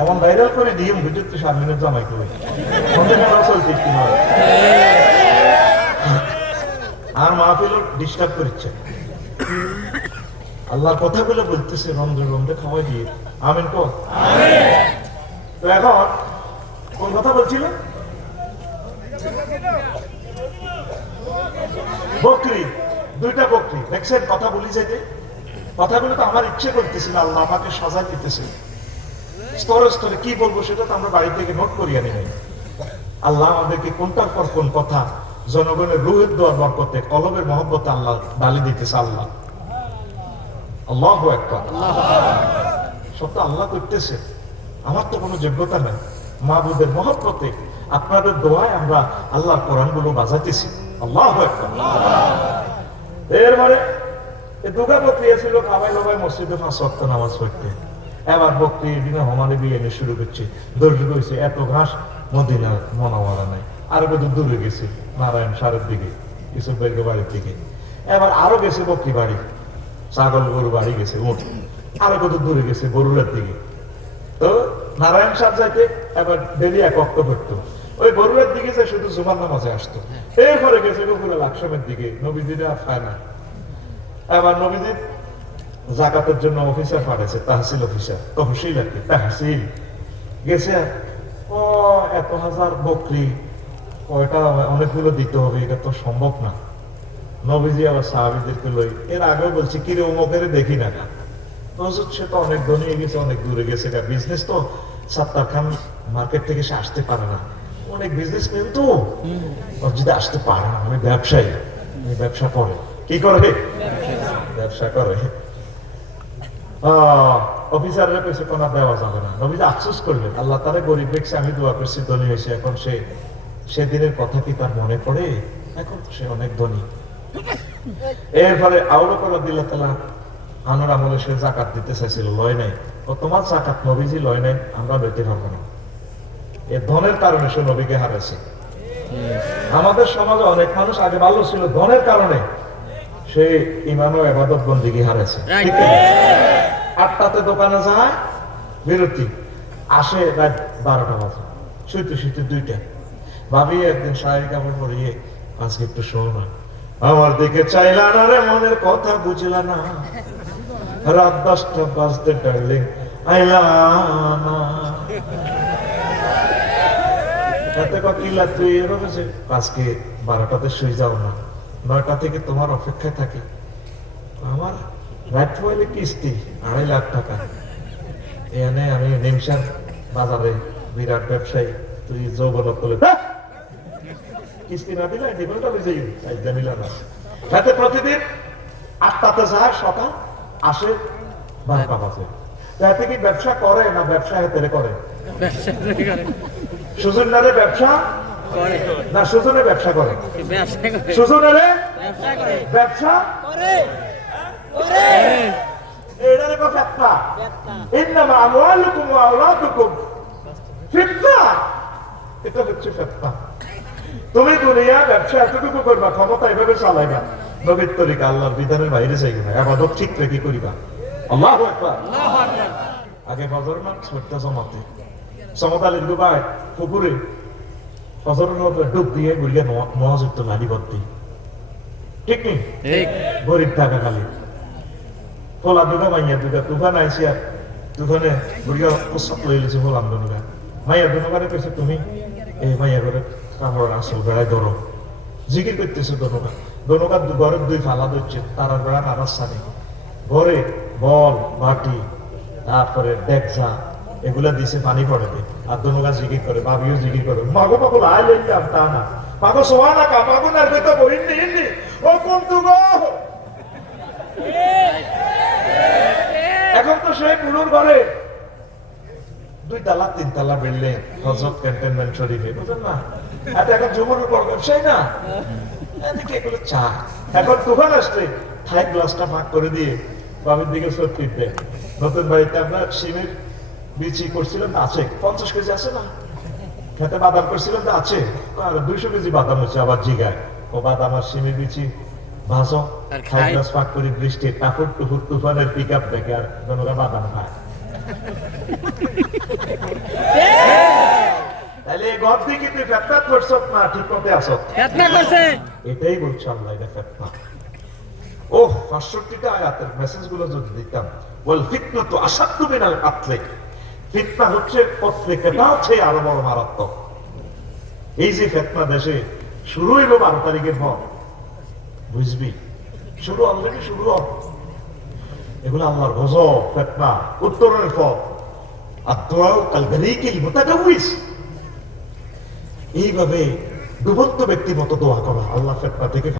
এমন ভাইরাল করে দিয়ে ভিডিও তো সামনের জামাই করে। আর মাহফিল ডিস্টার্ব করছে। আল্লাহর কথাগুলো বলতেছে রন্ধ্রে রন্ধ্রে খাওয়াই দিয়ে। আমিন কো তো এখন কোন কথা বলছিল? বকরি। দুইটা বকরি। দেখছেন কথা বলি যেতে কথাগুলো তো আমার ইচ্ছে করতেছিল, আল্লাহ আমাকে সাজা দিতেছে। স্তরে স্তরে কি বলব সেটা তো আমরা বাড়ি থেকে নোট করিয়া নিই আল্লাহ আমাদেরকে কোনটার পর কোন কথা, জনগণের রুহের দোয়ার বরকতে কলমের মহব্বত আল্লাহ ডালি দিতেছে আল্লাহ। আল্লাহ একবার সব তো আল্লাহ করতেছে। আমার তো কোনো যোগ্যতা নেই। মাহবুদের মহব্বতে, আপনাদের দোয়ায় আমরা আল্লাহর কোরআনগুলো বাজাইতেছি। আল্লাহ একবার মানে দুর্গা ছিল মসজিদে নামাজ পড়তে। এবার বক্রিয়া দিনে হমানে বিয়ে শুরু করছে। দর্জ হয়েছে, এত ঘাস মদিনা মনাওয়ালা নাই। আরও কত দূরে গেছে? নারায়ণ সারের দিকে বেরকে বাড়ির দিকে। এবার আরও গেছে বকরি বাড়ি। ছাগল গরু বাড়ি গেছে, উঠ। আরও কত দূরে গেছে? গরুরের দিকে। তো নারায়ণ সাহ যাইতে এবার ডেলি এক অক্ট করতো। ওই গরুরের দিকে যে শুধু জুমার নামাজে আসতো। এরপরে গেছে গফুরে লাকসামের দিকে। নবীজিরা খায় না। এবার নবীজি জাকাতের জন্য অফিসার পাঠাইছে, তাহসিল অফিসার। তহসিল আর কি? তাহসিল। গেছে ও, এত হাজার বকরি, কয়টা অনেকগুলো দিতে হবে, এটা তো সম্ভব না। নবীজি আবার সাহাবিদেরকে লই, এর আগেও বলছি, কিরে অমুকের দেখি না না তো হুজুর সে তো অনেক ধনী গেছে, অনেক দূরে গেছে। বিজনেস তো। সাত্তার খান মার্কেট থেকে সে আসতে পারে না। অনেক বিজনেসম্যান তো। যদি আসতে পারে না আমি ব্যবসায়ী আমি ব্যবসা করে। কি করে? ব্যবসা করে। অফিসারের পেছে কোনো দেওয়া যাবে না। নবীজি আফসোস করলেন, আল্লাহ তারা গরিব আমি দোয়া করছি, ধনী হয়েছে। এখন সে, সেদিনের কথা কি তার মনে পড়ে? এখন সে অনেক ধনী। এর ফলে আউরকলা দিল্লা তালা আনোর আমলে সে জাকাত দিতে চাইছিল, লয় নাই। ও তোমার জাকাত নবীজি লয় নাই, আমরা লইতে পারব না। এ ধনের কারণে সে নবীকে হারাইছে। আমাদের সমাজে অনেক মানুষ আগে ভালো ছিল ধনের কারণে সে ইমান ও এবাদত বন্দিগি হারাইছে আটটাতে দোকানে যায় বিরতি আসে রাত বারোটা বাজে। শুইতে শুইতে দুইটা। ভাবি একদিন শাড়ি কাপড় পরিয়ে আজকে একটু শোনো না। আমার দিকে চাইলা না রে মনের কথা বুঝলা না। রাত দশটা বাজতে ডার্লিং আইলা না। এতে কিলা তুই এভাবে যে আজকে বারোটাতে শুয়ে যাও না। নয়টা থেকে তোমার অপেক্ষায় থাকি। আমার হইলে কিস্তি আড়াই লাখ টাকা। এখানে আমি নিমসার বাজারে বিরাট ব্যবসায়ী তুই যৌবন করলে কিস্তি না দিলে বুঝে একদম মিলা না। রাতে প্রতিদিন আটটাতে যায় সকাল আসে বারোটা বাজে। রাতে কি ব্যবসা করে না ব্যবসা হেতেরে করে। সুজনারে ব্যবসা না সুজনে ব্যবসা করে। সুজনারে ব্যবসা এটারে কো ফেতনা ইন্নামা আমওয়ালুকুম ওয়া আওলাদুকুম। ফিতনা। এটা হচ্ছে ফেতনা। তুমি দুনিয়া ব্যবসা এতটুকু করবা ক্ষমতা এভাবে চালাইবা। নবীর তরিকা আল্লাহর বিধানের বাইরে যাইবে না। আবাদত ঠিক রেখে করিবা। আল্লাহু আকবার। আগে ফজর না ছোট্ট জমাতে সমতালের ডুবায় পুকুরে মতো ডুব দিয়ে মহাযুক্ত নারী ঠিক নেই গরিব থাকা খালি। দুগা মাইয়া দুগা তুফান আইসিয়া তুফানে বুড়িয়া প্রস্তাব লই লিছে ফলাম দুগা মাইয়া কইছে তুমি এই মাইয়া করে কামড় আসল বেড়ায় ধরো জিকির করতেছে দনুগা দনুগা ঘরের দুই ফালা ধরছে তারা বেড়া নারাজ সানি ঘরে বল মাটি তারপরে ডেকজা এগুলা দিছে, পানি পড়ে আর দনুগা জিকির করে, বাবিও জিকির করে। মাগো পাগল আই লইলাম তা না। মাগো সোয়া না কা মাগো, না বেতা বইনি ইন্নি ও কোন তুগো এখন তো সেই পুরুর ঘরে। দুই তালা তিন তালা বিল্ডিং, হজরত ক্যান্টনমেন্ট শরীফে, বুঝলেন না? এটা এখন জমুর উপর ব্যবসায়ী না? এদিকে এগুলো চা। এখন তুফান আসলে থাই গ্লাসটা ফাঁক করে দিয়ে বাবির দিকে সত্যি দেয়। নতুন বাড়িতে আপনার সিমের বিচি করছিলাম আছে। পঞ্চাশ কেজি আছে না? খেতে বাদাম করছিলাম তো আছে। আর দুইশো কেজি বাদাম হচ্ছে আবার জিগায় ও বাদাম আর সিমের বিচি ভাসো গ্লাস পাক করে বৃষ্টির টাপুর টুপুর তুফানের পিক আপ দেখে আর জনরা বাদাম খায়। তাহলে ঘর থেকে তুই ফেতনা করছ না ঠিক মতে আসো ফেতনা করছে। এটাই বলছে আল্লাহ এটা ফেতনা ও পাঁচষট্টিটা আয়াতের মেসেজগুলো যদি দিতাম। বল ফিতনা তো আসাধ্য বিনাল কাতলে ফিতনা হচ্ছে পত্রে কেটা হচ্ছে আরও বড় মারাত্মক। এই যে ফেতনা দেশে শুরু হইল বারো তারিখের পর, বুঝবি? শুরু অলরেডি শুরু হল এগুলো আল্লাহর গজব, ফেতনা উত্তরের পর আর দোয়াও কাল গরিকে মোতাকাউইস এইভাবে ডুবন্ত ব্যক্তির মতো দোয়া করা, আল্লাহ ফেতনা থেকে